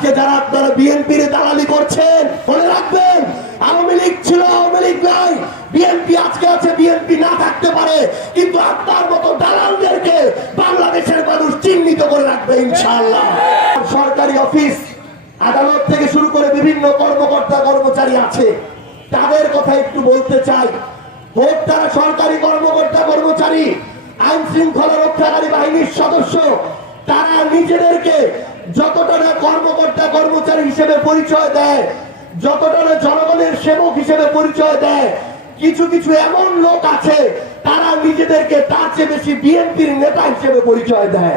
আজকে যারা আপনারা বিএনপির দালালি করছেন মনে রাখবেন, আওয়ামী লীগ ছিল, আওয়ামী লীগ নাই, বিএনপি আজকে আছে, বিএনপি না থাকতে পারে, কিন্তু আপনার মতো দালালদেরকে বাংলাদেশের মানুষ চিহ্নিত করে রাখবে ইনশাআল্লাহ। সরকারি অফিস আদালত থেকে শুরু করে বিভিন্ন কর্মকর্তা কর্মচারী আছে, তাদের কথা একটু বলতে চাই। হোক তারা সরকারি কর্মকর্তা কর্মচারী, আইন শৃঙ্খলা রক্ষাকারী বাহিনীর সদস্য, তারা নিজেদেরকে যতটা না কর্মকর্তা কর্মচারী হিসেবে পরিচয় দেয়, যতটা না জনগণের সেবক হিসেবে পরিচয় দেয়, কিছু কিছু এমন লোক আছে তারা নিজেদেরকে তার চেয়ে বেশি বিএনপির নেতা হিসেবে পরিচয় দেয়।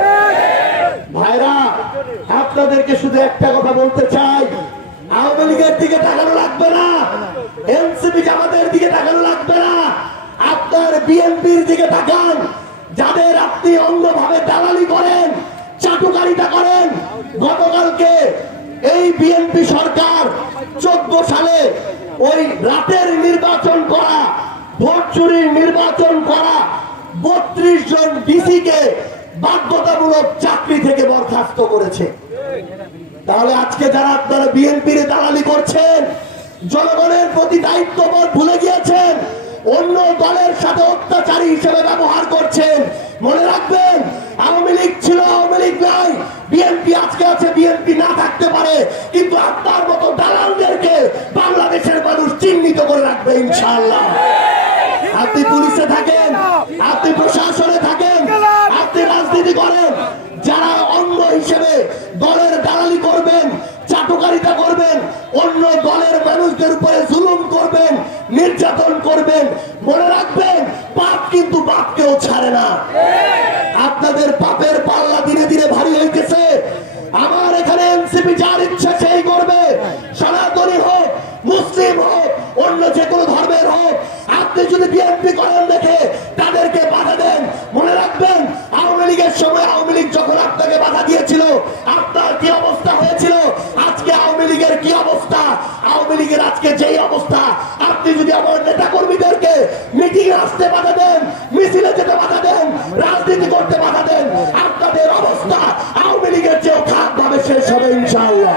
ভাইরা, আপনাদেরকে শুধু একটা কথা বলতে চাই, আওয়ামী লীগের দিকে তাকানো লাগবে না, এনসিপি জামাতের দিকে তাকানো লাগবে না, আপনার বিএনপির দিকে তাকান। যাদের আপনি অন্ধভাবে দালালি করেন, চাটুকারিতা করেন, গতকালকে এই বিএনপি সরকার 14 সালে ওই রাতের নির্বাচন করা, ভোট চুরির নির্বাচন করা 32 জন ডিসিকে বাধ্যতামূলক চাকরি থেকে বরখাস্ত করেছে। তাহলে আজকে যারা আপনারা বিএনপির দালালি করছেন, জনগণের প্রতি দায়িত্ববোধ ভুলে গিয়েছেন, অন্য দলের সাথে অত্যাচারী হিসেবে ব্যবহার করছেন, মনে রাখবেন, আওয়ামী লীগ ছিল, আওয়ামী লীগ নাই, বিএনপি আজকে আছে, বিএনপি না থাকতে পারে, কিন্তু আপনার মতো দালালদেরকে বাংলাদেশের মানুষ চিহ্নিত করে রাখবে ইনশাআল্লাহ। আপনি পুলিশে থাকেন, আপনি প্রশাসনে থাকেন, আপনি রাজনীতি করেন, যারা অন্য হিসেবে দলের দালালি করবেন, চাটুকারিতা করবেন, অন্য দলের মানুষদের উপরে জুলুম করবেন, নির্যাতন করবেন, মনে রাখবেন, পাপ কিন্তু বাপকেও ছাড়ে না। আপনাদের পাপের পাল্লা ধীরে ধীরে ভারী হইতেছে। আমার এখানে এনসিপি যার ইচ্ছা সেই করবে, সনাতনী হোক, মুসলিম হোক, অন্য যে কোনো ধর্মের হোক, আপনি যদি বিএনপি করেন দেখে তাদেরকে বাধা দেন, মনে রাখবেন, আওয়ামী লীগের সময় আওয়ামী লীগ যখন আপনাকে বাধা দিয়েছিল আপনার কি অবস্থা হয়েছিল, আজকে আওয়ামী লীগের কি অবস্থা, আওয়ামী লীগের আজকে যেই অবস্থা, আপনি যদি আমার নেতা কর্মীদেরকে মিটিং এ আসতে বাধা দেন, মিছিলে যেতে বাধা দেন, রাজনীতি করতে বাধা দেন, আপনাদের অবস্থা আওয়ামী লীগের চেয়েও খারাপ ভাবে শেষ হবে ইনশাআল্লাহ।